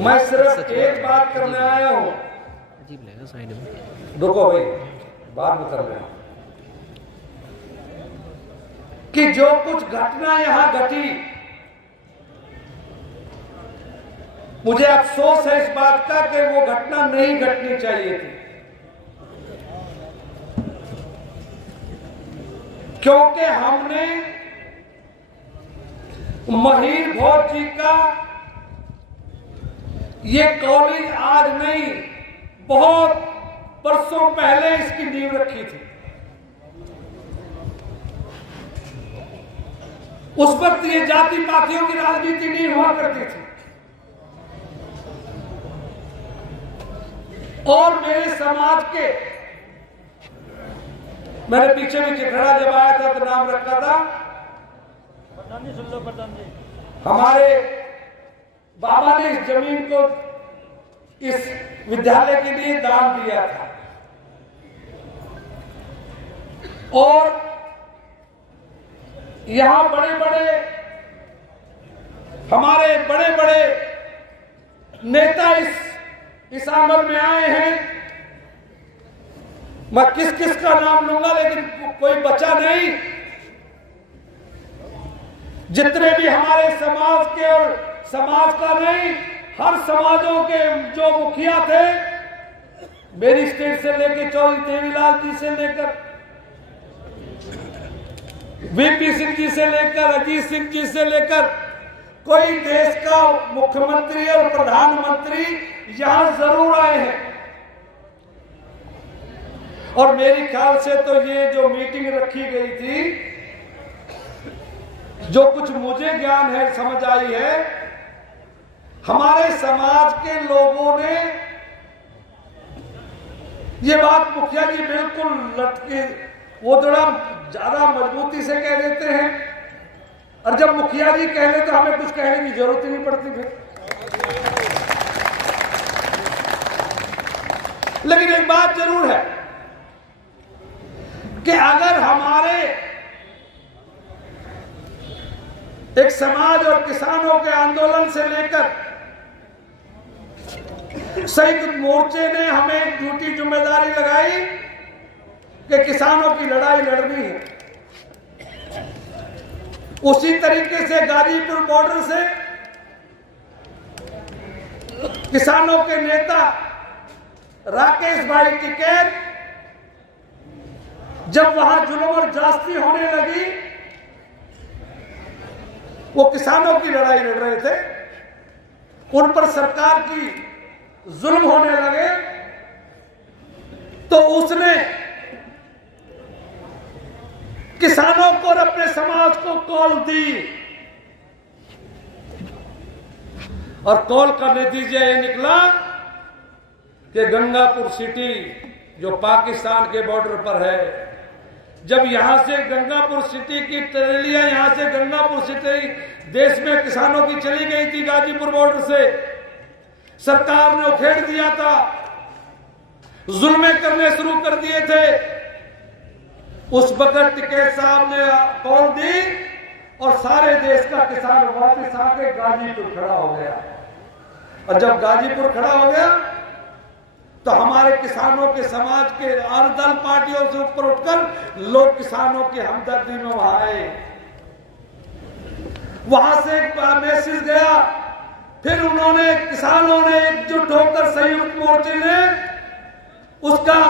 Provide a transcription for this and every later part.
मैं सिर्फ एक बात करने आया हूं। अजीब लगेगा साइड में। रुको भाई, बात कर रहे हैं कि जो कुछ घटना यहां घटी, मुझे अफसोस है इस बात का कि वो घटना नहीं घटनी चाहिए थी, क्योंकि हमने महीर भोज जी का ये कॉलेज आज नहीं, बहुत बरसों पहले इसकी नींव रखी थी। उस वक्त ये जाति पातियों की राजनीति नहीं हुआ करती थी, और मेरे समाज के, मेरे पीछे भी चिखड़ा जब आया था तो नाम रखा था प्रधान जी, सुन लो प्रधान जी, हमारे बाबा ने इस जमीन को इस विद्यालय के लिए दान दिया था, और यहां बड़े बड़े हमारे बड़े बड़े नेता इस आंदोलन में आए हैं। मैं किस किस का नाम लूंगा, लेकिन कोई बचा नहीं। जितने भी हमारे समाज के, और समाज का नहीं, हर समाजों के जो मुखिया थे, मेरी स्टेट से लेकर चौधरी देवीलाल जी से लेकर वीपी सिंह जी से लेकर अजीत सिंह जी से लेकर कोई देश का मुख्यमंत्री और प्रधानमंत्री यहां जरूर आए हैं। और मेरे ख्याल से तो ये जो मीटिंग रखी गई थी, जो कुछ मुझे ज्ञान है, समझ आई है, हमारे समाज के लोगों ने ये बात, मुखिया जी बिल्कुल लटके, वो थोड़ा ज्यादा मजबूती से कह देते हैं, और जब मुखिया जी कह ले तो हमें कुछ कहने की जरूरत ही नहीं पड़ती फिर। लेकिन एक बात जरूर है कि अगर हमारे एक समाज और किसानों के आंदोलन से लेकर संयुक्त मोर्चे ने हमें ड्यूटी जिम्मेदारी लगाई कि किसानों की लड़ाई लड़नी है, उसी तरीके से गाजीपुर बॉर्डर से किसानों के नेता राकेश भाई टिकैत जब वहां जुल्म और जास्ती होने लगी, वो किसानों की लड़ाई लड़ रहे थे, उन पर सरकार की जुल्म होने लगे, तो उसने किसानों को और अपने समाज को कॉल दी, और कॉल का नतीजा ये निकला कि गंगापुर सिटी जो पाकिस्तान के बॉर्डर पर है, जब यहां से गंगापुर सिटी की ट्रेलियां, यहां से गंगापुर सिटी देश में किसानों की चली गई थी गाजीपुर बॉर्डर से, सरकार ने उखेड़ दिया था, जुल्में करने शुरू कर दिए थे। उस वक्त टिकैत साहब ने कॉल दी और सारे देश का किसान वापस आके गाजीपुर खड़ा हो गया, और जब गाजीपुर खड़ा हो गया तो हमारे किसानों के समाज के और दल पार्टियों से ऊपर उठकर लोग किसानों की हमदर्दी में वहां आए। वहां से एक मैसेज गया, फिर उन्होंने, किसानों ने एकजुट होकर संयुक्त मोर्चे ने उसका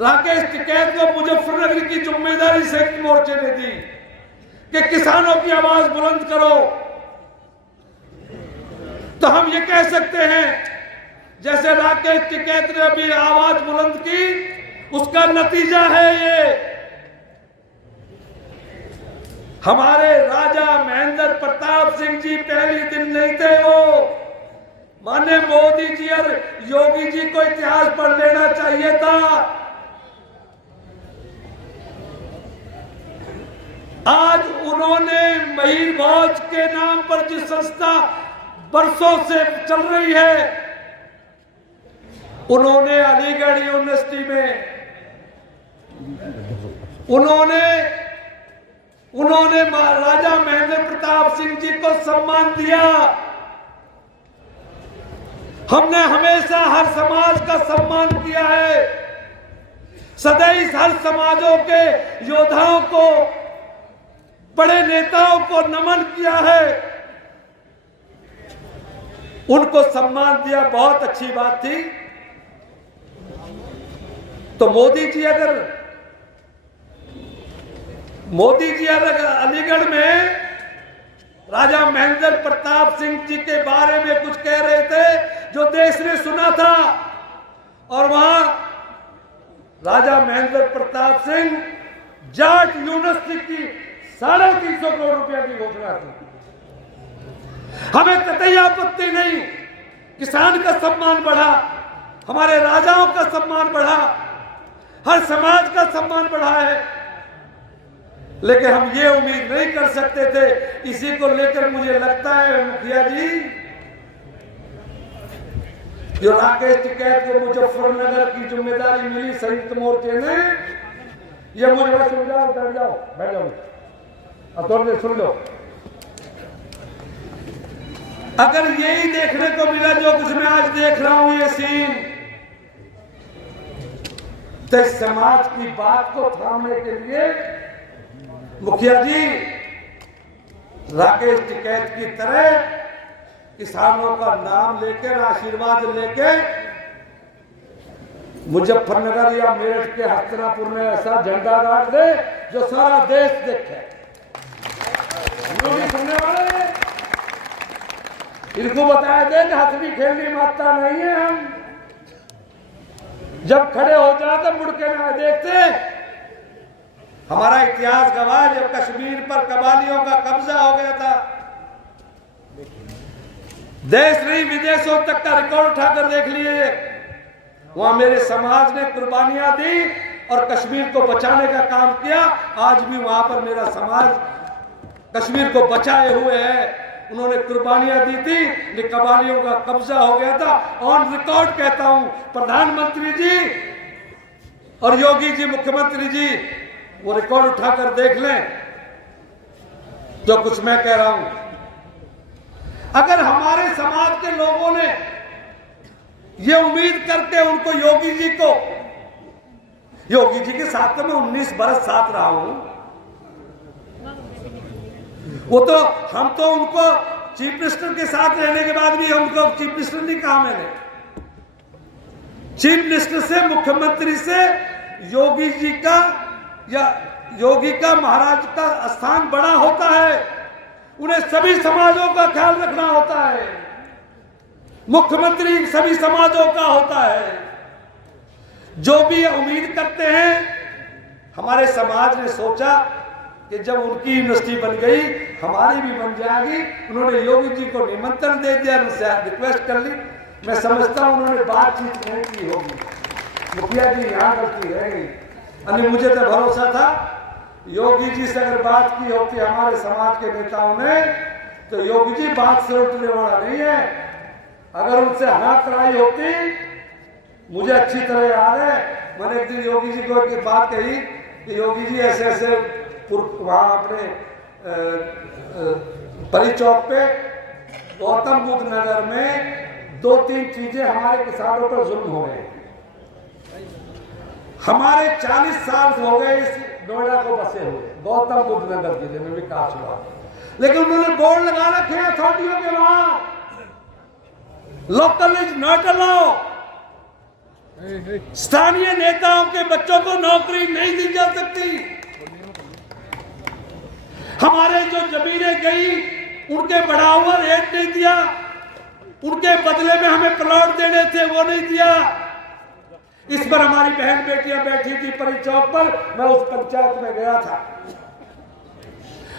राकेश टिकैत को मुजफ्फरनगर की जिम्मेदारी संयुक्त मोर्चे ने दी कि किसानों की आवाज बुलंद करो। तो हम ये कह सकते हैं, जैसे राकेश टिकैत ने अभी आवाज बुलंद की, उसका नतीजा है ये। हमारे राजा महेंद्र प्रताप सिंह जी पहले दिन नहीं थे, वो माननीय मोदी जी और योगी जी को इतिहास पढ़ लेना चाहिए था। आज उन्होंने महीर भोज के नाम पर जिस संस्था बरसों से चल रही है, उन्होंने अलीगढ़ यूनिवर्सिटी में उन्होंने राजा महेंद्र प्रताप सिंह जी को सम्मान दिया, हमने हमेशा हर समाज का सम्मान किया है, सदैव हर समाजों के योद्धाओं को, बड़े नेताओं को नमन किया है, उनको सम्मान दिया, बहुत अच्छी बात थी। तो मोदी जी अगर अलीगढ़ में राजा महेंद्र प्रताप सिंह जी के बारे में कुछ कह रहे थे जो देश ने सुना था, और वहां राजा महेंद्र प्रताप सिंह जाट यूनिवर्सिटी की 350 करोड़ रुपया की घोषणा की। हमें कतई आपत्ति नहीं, किसान का सम्मान बढ़ा, हमारे राजाओं का सम्मान बढ़ा, हर समाज का सम्मान बढ़ा है, लेकिन हम ये उम्मीद नहीं कर सकते थे। इसी को लेकर मुझे लगता है मुखिया जी, जो राकेश टिकैत को मुजफ्फरनगर की जिम्मेदारी मिली संयुक्त मोर्चे ने, ये मुझे सुन जाओ, बैठ जाओ, बैठ जाओ, अब थोड़ी देर सुन लो। अगर यही देखने को मिला जो कुछ मैं आज देख रहा हूं, ये सीन, तो समाज की बात को थामने के लिए मुखिया जी राकेश टिकैत की तरह किसानों का नाम लेकर, आशीर्वाद लेकर मुजफ्फरनगर या मेरठ के हस्तिनापुर में ऐसा झंडा गाड़ दे जो सारा देश देखे। सुनने वाले इनको बताया दे कि हंसनी खेलनी माता नहीं है, हम जब खड़े हो जाते मुड़ के ना देखते। हमारा इतिहास गवाह, जब कश्मीर पर कबालियों का कब्जा हो गया था, देश नहीं विदेशों तक का रिकॉर्ड उठाकर देख लिए, वहां मेरे समाज ने कुर्बानियां दी और कश्मीर को बचाने का काम किया। आज भी वहां पर मेरा समाज कश्मीर को बचाए हुए है, उन्होंने कुर्बानियां दी थी, लेकिन कबालियों का कब्जा हो गया था। ऑन रिकॉर्ड कहता हूं, प्रधानमंत्री जी और योगी जी मुख्यमंत्री जी वो रिकॉर्ड उठाकर देख लें जो कुछ मैं कह रहा हूं। अगर हमारे समाज के लोगों ने ये उम्मीद करके उनको योगी जी के साथ तो मैं 19 बरस साथ रहा हूं, वो तो हम तो उनको चीफ मिनिस्टर के साथ रहने के बाद भी हमको चीफ मिनिस्टर नहीं कहा मैंने। चीफ मिनिस्टर से, मुख्यमंत्री से योगी जी का या योगी का, महाराज का स्थान बड़ा होता है, उन्हें सभी समाजों का ख्याल रखना होता है, मुख्यमंत्री सभी समाजों का होता है। जो भी उम्मीद करते हैं, हमारे समाज ने सोचा कि जब उनकी यूनिवर्सिटी बन गई हमारी भी बन जाएगी। उन्होंने योगी जी को निमंत्रण दे दिया, उनसे रिक्वेस्ट कर ली। मैं समझता हूं उन्होंने बातचीत नहीं की होगी, मुखिया जी यहाँ गलती रह गई। अरे मुझे तो भरोसा था योगी जी से अगर बात की होती हमारे समाज के नेताओं ने, तो योगी जी बात से उठने वाला नहीं है। अगर उनसे हाथ कराई होती, मुझे अच्छी तरह याद है, मैंने एक दिन योगी जी को एक बात कही कि योगी जी ऐसे ऐसे वहां अपने परी चौक पे गौतम बुद्ध नगर में 2-3 चीजें हमारे किसानों पर जुल्म हो गए। हमारे 40 साल हो गए इस नोएडा को बसे हुए, गौतम बुद्ध नगर जिले में विकास हुआ, लेकिन उन्होंने बोर्ड लगा रखे हैं अथॉरिटियों के वहां, लोकल इज नॉट अलाउ। स्थानीय नेताओं के बच्चों को नौकरी नहीं दी जा सकती। हमारे जो जमीनें गई उनके बढ़ावा रेट नहीं दिया, उनके बदले में हमें प्लॉट देने थे वो नहीं दिया। इस पर हमारी बहन बेटियां बैठी थी परी चौक पर, मैं उस पंचायत में गया था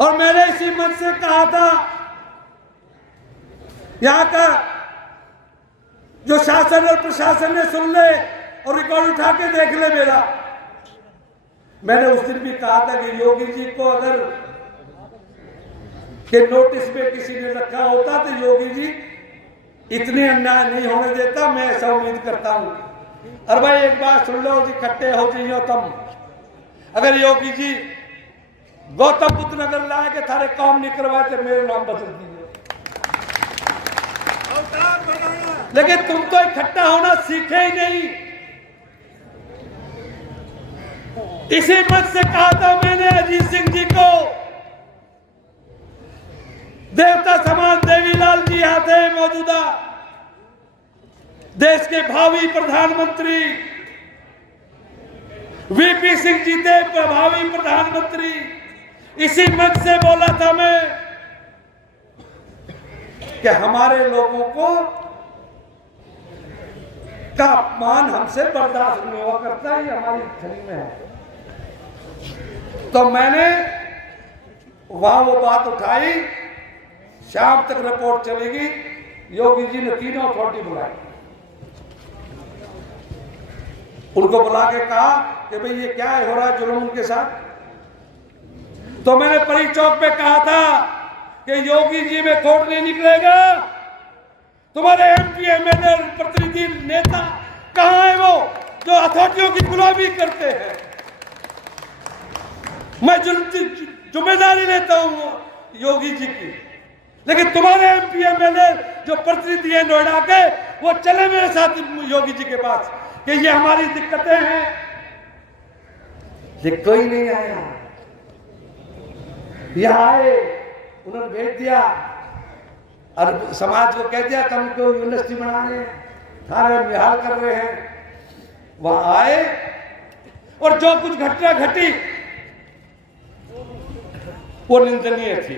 और मैंने इसी मन से कहा था यहां का जो शासन और प्रशासन ने सुन ले और रिकॉर्ड उठा के देख ले मेरा। मैंने उस दिन भी कहा था कि योगी जी को अगर के नोटिस में किसी ने रखा होता तो योगी जी इतने अन्याय नहीं होने देता, मैं ऐसा उम्मीद करता हूं। अरे भाई एक बात सुन लो जी, इकट्ठे हो जाइयो तुम। अगर योगी जी गौतम बुद्ध नगर लाए के थारे काम नहीं करवाए तो मेरे नाम बदल दीजिए। लेकिन तुम तो इकट्ठा होना सीखे ही नहीं। इसी मत से कहा था मैंने अजीत सिंह जी को, देवता समान देवीलाल जी यहाँ थे मौजूदा, देश के भावी प्रधानमंत्री वीपी सिंह जी थे भावी प्रधानमंत्री। इसी मंच से बोला था मैं कि हमारे लोगों को का अपमान हमसे बर्दाश्त नहीं हुआ करता, ये हमारी छवि में है। तो मैंने वहां वो बात उठाई, शाम तक रिपोर्ट चलेगी। योगी जी ने तीनों अथॉरिटी बुलाई, उनको बुला के कहा कि भाई ये क्या हो रहा है जुल्म उनके साथ। तो मैंने परी चौक पे कहा था कि योगी जी में खोट नहीं निकलेगा, तुम्हारे एमपी एमएलए प्रतिनिधि नेता कहां है वो जो अथॉरिटियों की गुलामी करते हैं। मैं जिम्मेदारी लेता हूं योगी जी की, लेकिन तुम्हारे एमपी एमएलए जो प्रतिनिधि है नोएडा के, वो चले मेरे साथ योगी जी के पास कि ये हमारी दिक्कतें हैं। ये कोई नहीं आया, यहां आए, उन्होंने भेज दिया और समाज को कह दिया कि हमको यूनिवर्सिटी बनाने थाने में हाल कर रहे हैं। वहां आए और जो कुछ घटना घटी वो निंदनीय थी।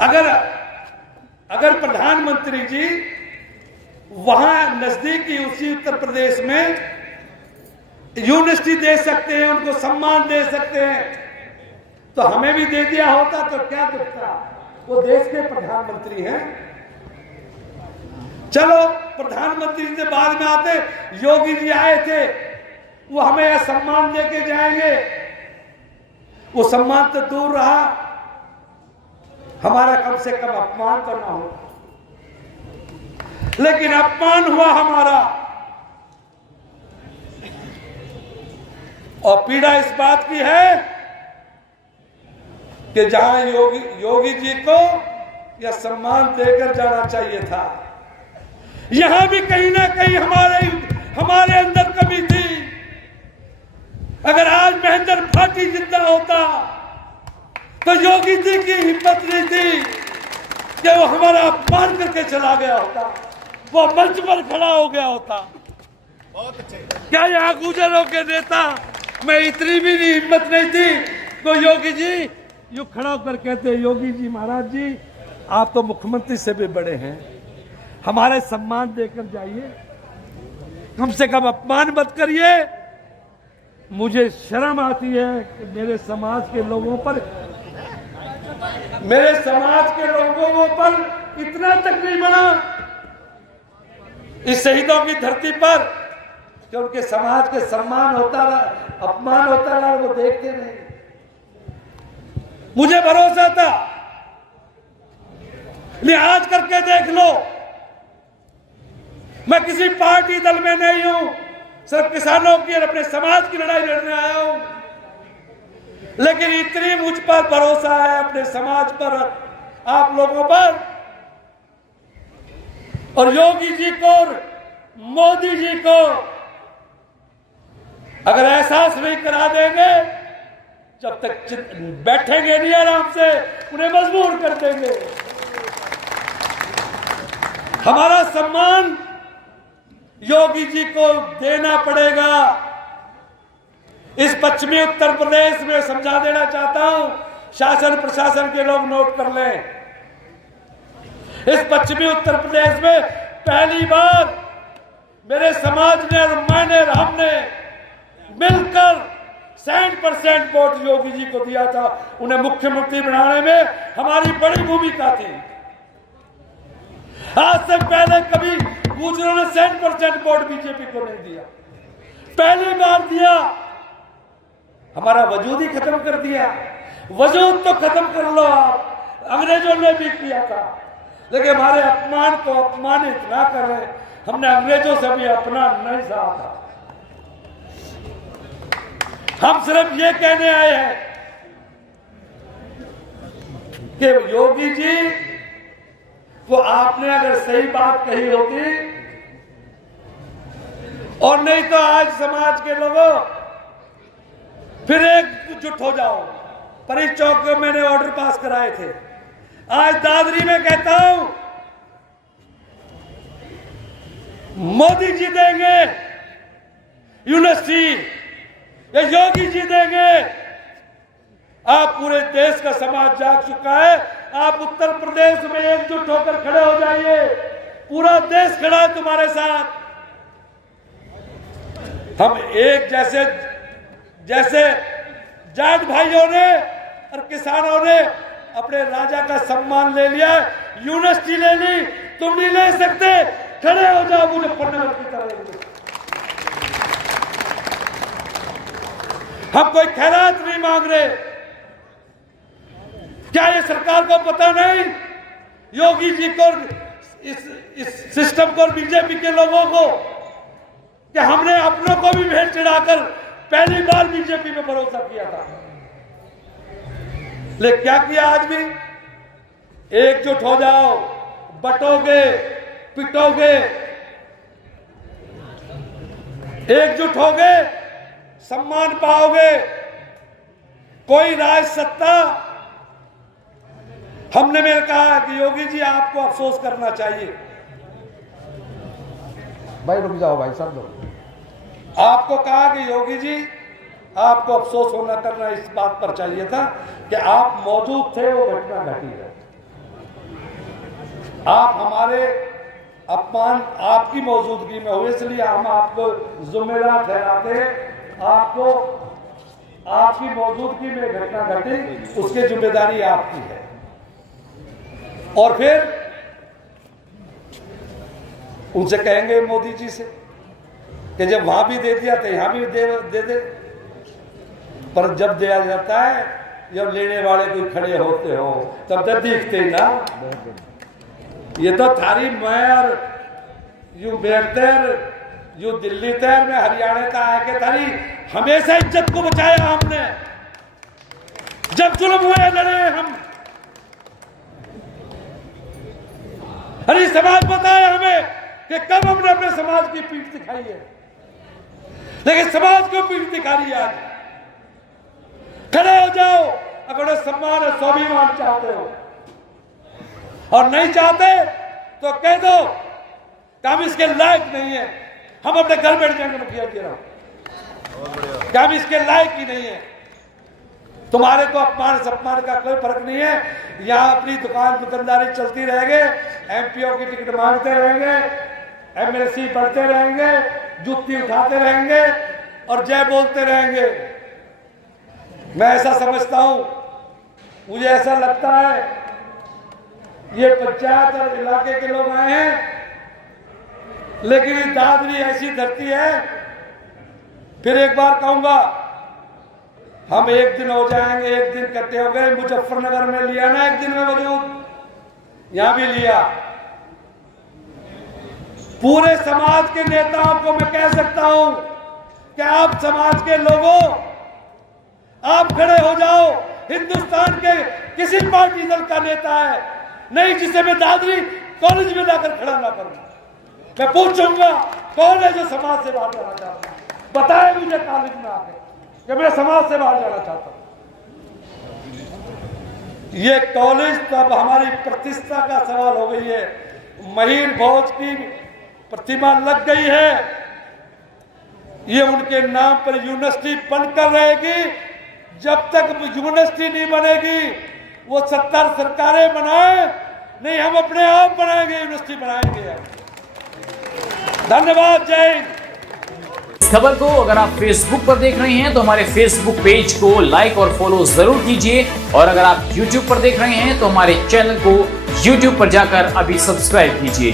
अगर प्रधानमंत्री जी वहां नजदीकी उसी उत्तर प्रदेश में यूनिवर्सिटी दे सकते हैं, उनको सम्मान दे सकते हैं, तो हमें भी दे दिया होता तो क्या दिखता। वो देश के प्रधानमंत्री हैं। चलो प्रधानमंत्री से बाद में आते, योगी जी आए थे, वो हमें यह सम्मान देके जाएंगे। वो सम्मान तो दूर रहा, हमारा कम से कम अपमान तो ना हो, लेकिन अपमान हुआ हमारा। और पीड़ा इस बात की है कि जहां योगी जी को यह सम्मान देकर जाना चाहिए था, यहां भी कहीं ना कहीं हमारे अंदर कमी थी। अगर आज महेंद्र भाटी जिंदा होता तो योगी जी की हिम्मत नहीं थी कि वो हमारा अपमान करके चला गया होता, वो मंच पर खड़ा हो गया होता। क्या यहाँ गुजरों के नेता में इतनी भी हिम्मत नहीं थी तो योगी जी यू खड़ा होकर कहते, योगी जी महाराज जी आप तो मुख्यमंत्री से भी बड़े हैं, हमारे सम्मान देकर जाइए, कम से कम अपमान मत करिए। मुझे शर्म आती है कि मेरे समाज के लोगों पर इतना तक नहीं बना इस शहीदों की धरती पर कि उनके समाज के सम्मान होता रहा, अपमान होता रहा, वो देखते नहीं। मुझे भरोसा था, लिहाज करके देख लो, मैं किसी पार्टी दल में नहीं हूं, सिर्फ किसानों की और अपने समाज की लड़ाई लड़ने आया हूं। लेकिन इतनी मुझ पर भरोसा है, अपने समाज पर, आप लोगों पर, और योगी जी को और मोदी जी को अगर एहसास नहीं करा देंगे, जब तक बैठेंगे नहीं आराम से, उन्हें मजबूर कर देंगे। हमारा सम्मान योगी जी को देना पड़ेगा। इस पश्चिमी उत्तर प्रदेश में समझा देना चाहता हूं, शासन प्रशासन के लोग नोट कर लें। इस पश्चिमी उत्तर प्रदेश में पहली बार मेरे समाज ने और मैंने और हमने मिलकर 60% वोट योगी जी को दिया था। उन्हें मुख्यमंत्री बनाने में हमारी बड़ी भूमिका थी। आज से पहले कभी गुजरों ने 60% वोट बीजेपी को नहीं दिया, पहली बार दिया। हमारा वजूद ही खत्म कर दिया। वजूद तो खत्म कर लो आप, अंग्रेजों ने भी किया था, लेकिन हमारे अपमान को अपमानित ना करें। हमने अंग्रेजों से भी अपना नहीं सहा था। हम सिर्फ ये कहने आए हैं कि योगी जी तो आपने अगर सही बात कही होती, और नहीं तो आज समाज के लोगों फिर एकजुट हो जाओ। परी चौक में मैंने ऑर्डर पास कराए थे, आज दादरी में कहता हूं मोदी जी देंगे यूनिवर्सिटी, ये योगी जी देंगे। आप पूरे देश का समाज जाग चुका है, आप उत्तर प्रदेश में एकजुट होकर खड़े हो जाइए, पूरा देश खड़ा है तुम्हारे साथ। हम एक जैसे जाट भाइयों ने और किसानों ने अपने राजा का सम्मान ले लिया, यूनिवर्सिटी ले ली, तुम नहीं ले सकते, खड़े हो जाओ मुजफ्फरनगर की तरह। हम कोई खैरात नहीं मांग रहे। क्या ये सरकार को पता नहीं, योगी जी को, इस सिस्टम को, बीजेपी के लोगों को, कि हमने अपनों को भी भेंट चढ़ाकर पहली बार बीजेपी में भरोसा किया था। लेकिन क्या किया, आज भी एकजुट हो जाओ, बटोगे पिटोगे, एकजुट होगे सम्मान पाओगे। कोई राज सत्ता, हमने मेरे कहा कि योगी जी आपको अफसोस करना चाहिए। भाई रुक जाओ भाई साहब, लोग आपको कहा कि योगी जी आपको अफसोस होना करना इस बात पर चाहिए था कि आप मौजूद थे, वो घटना घटी है। आप हमारे अपमान आपकी मौजूदगी में हुए, इसलिए हम आपको जिम्मेदार ठहराते हैं। आपको आपकी मौजूदगी में घटना घटी, उसकी जिम्मेदारी आपकी है। और फिर उनसे कहेंगे मोदी जी से कि जब वहां भी दे दिया तो यहां भी दे। पर जब दिया जाता है, जब लेने वाले कोई खड़े होते हो तब तो दिखते ही ना। ये तो थारी मैं यू बेहतर यू दिल्ली तैर में हरियाणा का आके थारी हमेशा इज्जत को बचाया हमने। जब जुल्म हुए लड़े हम, हरी समाज बताया हमें कि कब हमने अपने समाज की पीठ दिखाई है, लेकिन समाज को पीठ दिखा रही है। आज खड़े हो जाओ, अगर सम्मान स्वाभिमान चाहते हो, और नहीं चाहते तो कह दो कि हम इसके लायक नहीं है, हम अपने घर बैठ जाएंगे। मुखिया जी कि हम इसके लायक ही नहीं है। तुम्हारे को अपमान सम्मान का कोई फर्क नहीं है। यहाँ अपनी दुकान दुकानदारी चलती रहेंगे, एमपीओ की टिकट मांगते रहेंगे, एमएलसी बढ़ते रहेंगे, जुत्ती उठाते रहेंगे और जय बोलते रहेंगे। मैं ऐसा समझता हूं, मुझे ऐसा लगता है ये पंचायत और इलाके के लोग आए हैं, लेकिन दादरी ऐसी धरती है। फिर एक बार कहूंगा, हम एक दिन हो जाएंगे, एक दिन इकट्ठे हो गए। मुजफ्फरनगर में लिया ना एक दिन में वजूद, यहां भी लिया। पूरे समाज के नेताओं को मैं कह सकता हूं कि आप समाज के लोगों, आप खड़े हो जाओ। हिंदुस्तान के किसी पार्टी दल का नेता है नहीं जिसे मैं दादरी कॉलेज में जाकर खड़ा ना करूं। मैं पूछूंगा कौन है जो समाज से बाहर जाना चाहता है, बताए मुझे कॉलेज में आके कि मैं समाज से बाहर जाना चाहता हूं। ये कॉलेज तो अब हमारी प्रतिष्ठा का सवाल हो गई है। महीर भोज की प्रतिमा लग गई है, ये उनके नाम पर यूनिवर्सिटी बनकर रहेगी। जब तक यूनिवर्सिटी नहीं बनेगी, वो 70 सरकारें बनाए नहीं, हम अपने आप बनाएंगे, यूनिवर्सिटी बनाएंगे। धन्यवाद, जय हिंद। इस खबर को अगर आप फेसबुक पर देख रहे हैं तो हमारे फेसबुक पेज को लाइक और फॉलो जरूर कीजिए, और अगर आप यूट्यूब पर देख रहे हैं तो हमारे चैनल को यूट्यूब पर जाकर अभी सब्सक्राइब कीजिए।